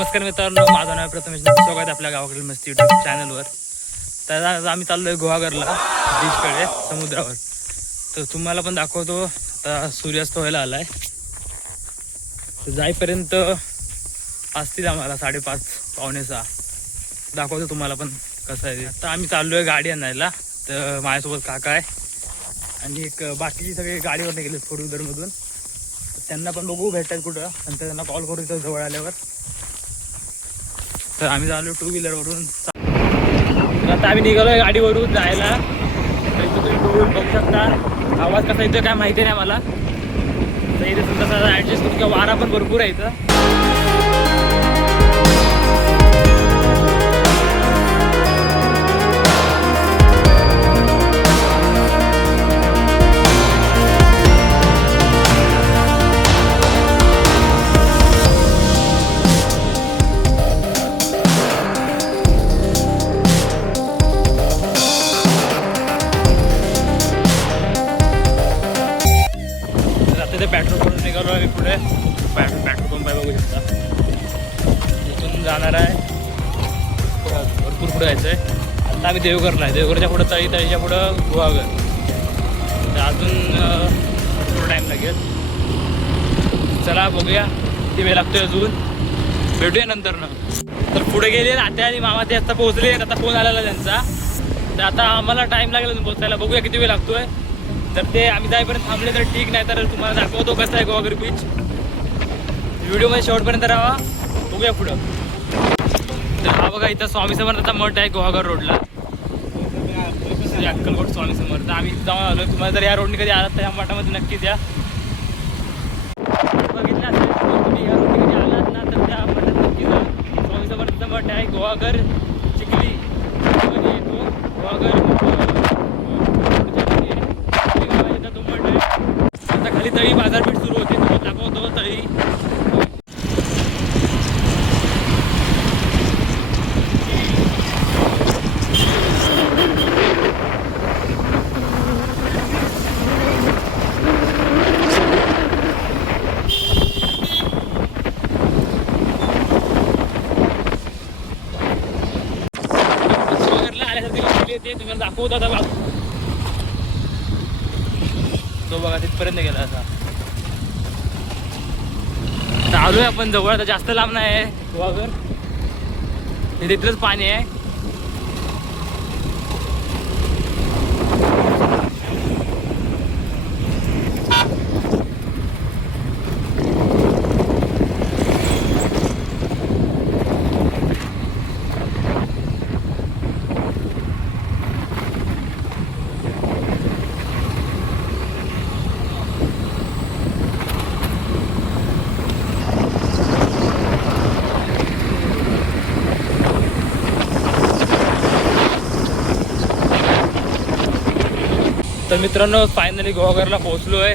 नमस्कार मित्रांनो, माझं नाव प्रथमेश. स्वागत आहे आपल्या गावाकडील मस्ती यूट्यूब चॅनलवर. तर आज आम्ही चाललोय गुहागरला, बीचकडे, समुद्रावर. तर तुम्हाला पण दाखवतो. आता सूर्यास्त व्हायला आलाय, तर जाईपर्यंत असतील आम्हाला 5:30 पावणे 6. दाखवतो तुम्हाला पण कसं आहे. आता आम्ही चाललोय गाडी आणायला. तर माझ्यासोबत काका आहे आणि एक बाकीची सगळे गाडीवर गेले 4 व्हीलरमधून. त्यांना पण बघू भेटतात कुठं, आणि त्यांना कॉल करू इथं जवळ आल्यावर. तर आम्ही झालो 2 व्हीलरवरून. तर आता आम्ही निघालोय गाडीवरून जायला. तर इथं तुम्ही 2 व्हीलर बघू शकता. आवाज कसा येतो काय माहिती नाही मला. तर इथे सुद्धा ॲडजस्ट करून, किंवा वारा पण भरपूर आहे इथं. पेट्रोल पंप निघालो आम्ही पुढे. पेट्रोल पंप आहे, बघू शकता. इथून जाणार आहे, भरपूर पुढे जायचं आहे. आता आम्ही देवघरला आहे. देवघरच्या पुढं तळीच्या पुढं गुहागर. तर अजून भरपूर टाईम लागेल. चला बघूया किती वेळ लागतोय अजून. भेटूया नंतरनं. तर पुढे गेले आत्या आणि मामा, ते आता पोहोचले. आता फोन आलेला त्यांचा. तर आता आम्हाला टाईम लागेल अजून पोहोचायला. बघूया किती वेळ लागतोय. तर ते आम्ही जाईपर्यंत थांबले तर ठीक, नाही तर तुम्हाला दाखवतो कसं आहे गुहागर बीच. व्हिडिओमध्ये शेवटपर्यंत राहा, बघूया पुढं. तर हा बघा, इथं स्वामी समर्थाचा मठ आहे गुहागर रोडला, अक्कलकोट स्वामी समर्थ. आम्ही जाऊन आलो. तुम्हाला जर या रोडने कधी आलात तर या मठामध्ये नक्कीच या. बघितलं असेल तुम्ही, या रोडने कधी आलात ना तर त्या मठात नक्की जा. स्वामी समर्थाचा मठ आहे गुहागर चिखली येतो. गुहागर आता खाली तळी बाजारपेठ सुरू होते. तुम्हाला दाखवतो तळी. आल्यासारखी येते, तुम्हाला दाखवतो आता. बाजू तो बघा तिथपर्यंत गेला. असा चालू आहे आपण जवळ. आता जास्त लांब नाही आहे गुहागर. तिथलंच पाणी आहे. तर मित्रांनो, फायनली गुहागरला पोहोचलो आहे.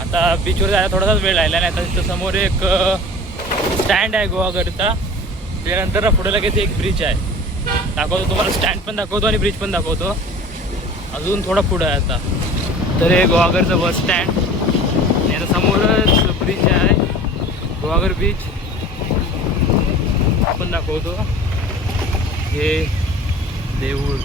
आता बीचवर जायला थोडासाच वेळ राहिला नाही. आता तिथं समोर एक स्टँड आहे गुहागरचा. त्यानंतर पुढे लगेच एक ब्रिज आहे. दाखवतो तुम्हाला. स्टँड पण दाखवतो आणि ब्रिज पण दाखवतो. अजून थोडा पुढं आहे आता. तर हे गुहागरचं बस स्टँड. आणि आता समोरच ब्रिज आहे, गुहागर बीच. आपण दाखवतो. हे देऊळ.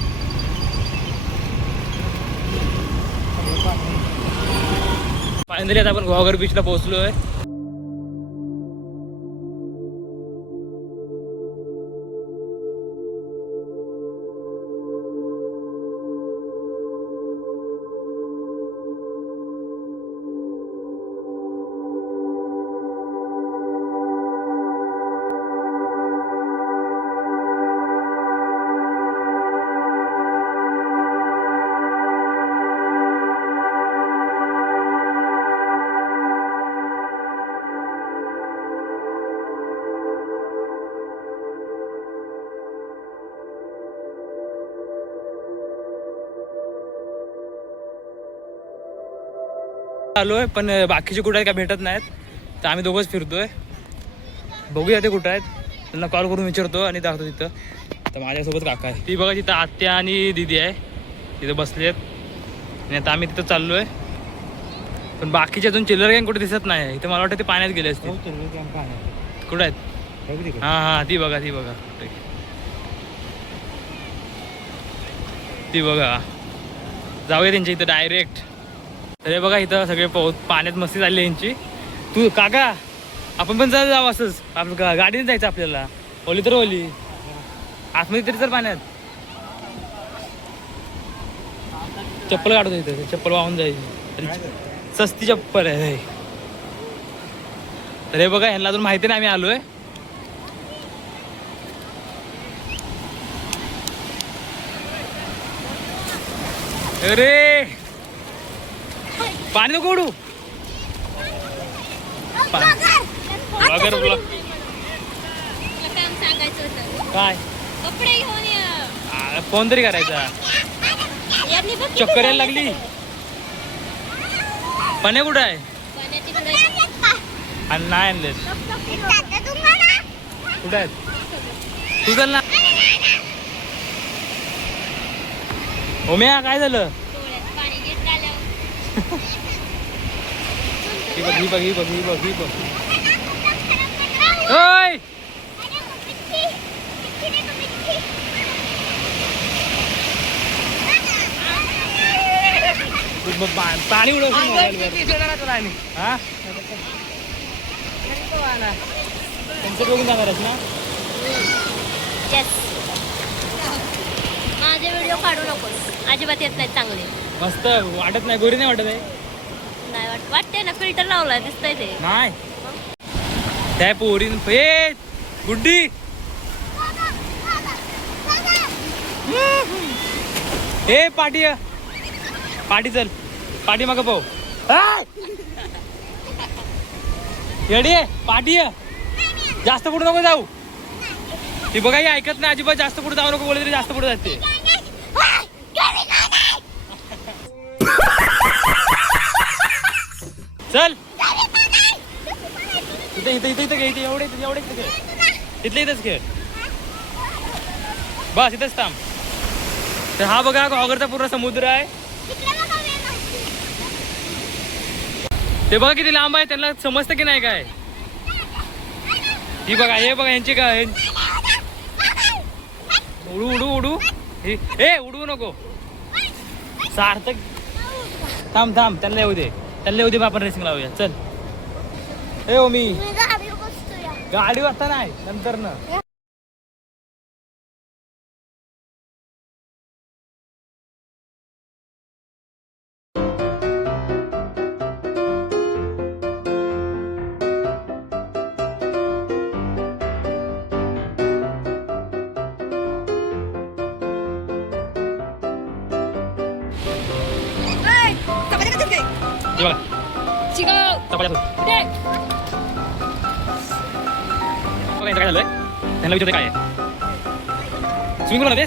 फायनली आता आपण गुहागर बीचला पोहोचलो आहे. आलो आहे, पण बाकीचे कुठे आहेत काय भेटत नाहीत. तर आम्ही दोघंच फिरतोय. बघूया ते कुठं आहेत. त्यांना कॉल करून विचारतो आणि दाखवतो तिथं. तर माझ्यासोबत काका आहे. ती बघा तिथं आत्या आणि दिदी आहे, तिथं बसले आहेत. आणि आता आम्ही तिथं चाललो आहे. पण बाकीचे अजून चिल्लर गँग कुठे दिसत नाही. इथं मला वाटतं ते पाण्यात गेले असते. कुठे आहेत? हा हा ती बघा ती बघा ती बघा. जाऊया त्यांच्या इथं डायरेक्ट. अरे बघा इथं सगळे पाण्यात मस्ती चालली यांची. तू काका आपण पण जाऊ असंच आपलं गाडीने जायचं आपल्याला. ओली तर ओली आतमध्ये तरी तर पाण्यात. चप्पल काढतो इथं चप्पल वाहून जायची. सस्ती चप्पल आहे. अरे बघा ह्यांना अजून माहिती नाही आम्ही आलोय. अरे पाणी नको उडू. काय कपडे घेऊन ये. फोन तरी करायचा. चक्कर यायला लागली. पाण्या कुठं आहे आणि नाही आणले कुठं आहेत. तू चल ना. ओम्या काय झालं. ही बघ ही बघ ही बघ ही बघ ही बघ. ओय पाणी उडव. हा त्यांचं बघून जाणार आहेस ना. माझे व्हिडिओ काढू नकोस. अजिबात येत नाही चांगले. मस्त वाटत नाही. गोरी नाही वाटत आहे. नाही वाटते ना. फिल्टर लावलाय दिसतंय ते. नाही त्या पोरीन हे गुड्डी. हे पाठी पाठी चल पाठी मग पाहू. येडी पाठी जास्त पुढे नको जाऊ. ती बघा ही ऐकत नाही अजिबात. जास्त पुढे जाऊ नको बोलले तरी जास्त पुढे जाते. चल इथं इथं इथं इथं घे. इथे एवढे एवढे इथं खेळ. इथलं इथंच खेळ बस. इथंच थांब. तर हा बघा घॉगरचा पूर्ण समुद्र आहे. ते बघा किती लांब आहे. त्यांना समजतं की नाही काय. ही बघा हे बघा यांची काय. उडू उडू उडू. हे उडवू नको. सार्थक थांब थांब. त्यांना येऊ दे. त्यांना येऊ दे. आपण रेसिंग लावूया. चल ए ओमी गाडी वाजता नाही नंतर ना. काय झालंय त्यांना विचारते काय आहे. स्विमिंग पूल मध्ये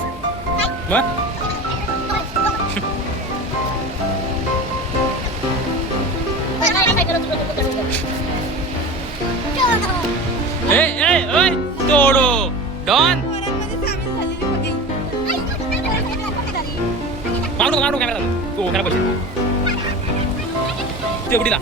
तोडो डॉन. मारू मारू कॅमेरा तो खराब करशील. ते गुडीला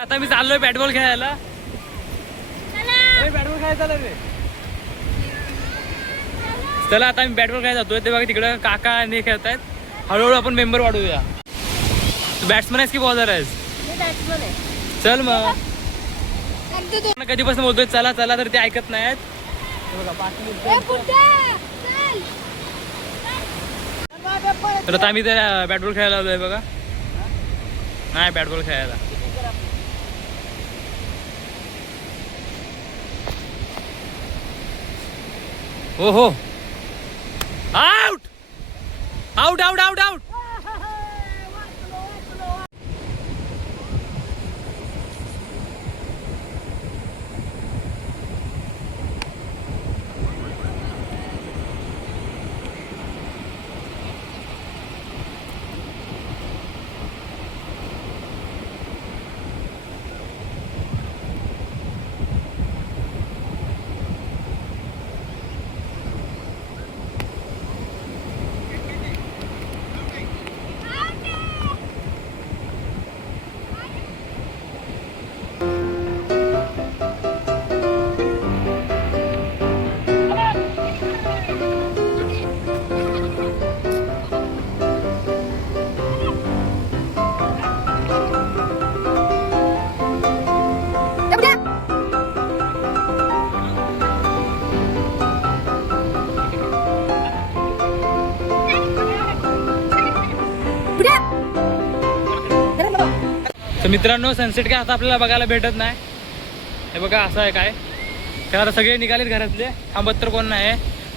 आता मी चाललोय बॅटबॉल खेळायला. बॅटबॉल खेळायला चालू रे. चला आता मी बॅटबॉल खेळायला जातोय. ते बघा तिकडं काका आणि खेळतायत. हळूहळू आपण मेंबर वाढवूया. तू बॅट्समन आहेस की बॉलर आहेस. चल मग. कधीपासून बोलतोय चला चला तर ते ऐकत नाहीत. तर आता आम्ही त्या बॅटबॉल खेळायला आलोय बघा. नाही बॅटबॉल खेळायला. हो हो out out out out out. तर मित्रांनो सनसेट काय आता आपल्याला बघायला भेटत नाही. हे बघा असं आहे काय, कारण आता सगळे निघालेत घरातले, थांबत तर कोण नाही.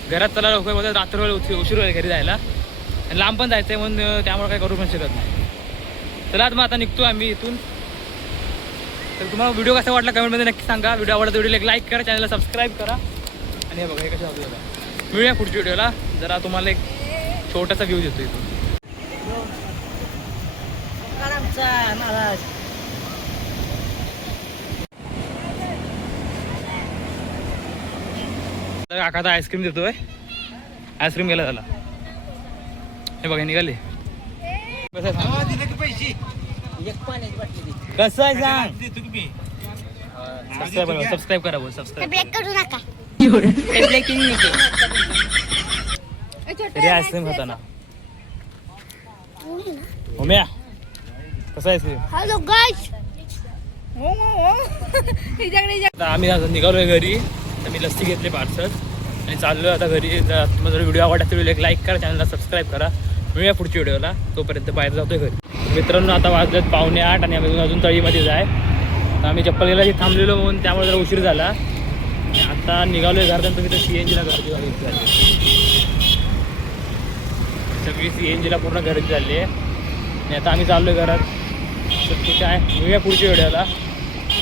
घरात चला लवकर बोलतात, रात्र उशीर होईल घरी जायला आणि लांब पण जायचं आहे म्हणून त्यामुळे काही करू पण शकत नाही. चला मग आता निघतो आम्ही इथून. तर तुम्हाला व्हिडिओ कसा वाटला कमेंटमध्ये नक्की सांगा. व्हिडिओ आवडला तर व्हिडिओला एक लाईक करा, चॅनलला सबस्क्राईब करा. आणि हे बघा हे कसं आपल्याला मिळूया पुढच्या व्हिडिओला. जरा तुम्हाला एक छोटासा व्ह्यू देतो इथून. तर काका आता आईस्क्रीम देतोय. आईस्क्रीम गेला झाला. हे बघा निघाले. कसं आहे सांग. सबस्क्राईब करा बोल. सबस्क्राईब करू नका. तरी आईस्क्रीम खाताना होम्या कसं आईस्क्रीम. हॅलो गाईस. आता आम्ही आता निघालोय घरी. तर मी लस्सी घेतली पार्सल आणि चाललोय आता घरी. तुम्हाला व्हिडिओ आवडला तर एक लाईक करा, चॅनलला सबस्क्राईब करा. मिळूया पुढच्या व्हिडिओला. तोपर्यंत बाहेर जातोय घरी. मित्रांनो आता वाजलेत 7:45 आणि आम्ही अजून तळीमध्येच आहे. तर आम्ही चप्पल गेला थांबलेलो म्हणून त्यामुळे जरा उशीर झाला. आता निघालोय घरात. तुम्ही तर CNGला गर्दी झाली सगळी CNGला पूर्ण गर्दी झाली आहे. आणि आता आम्ही चाललोय घरात. तर ठीक आहे, मिळूया पुढच्या व्हिडिओला.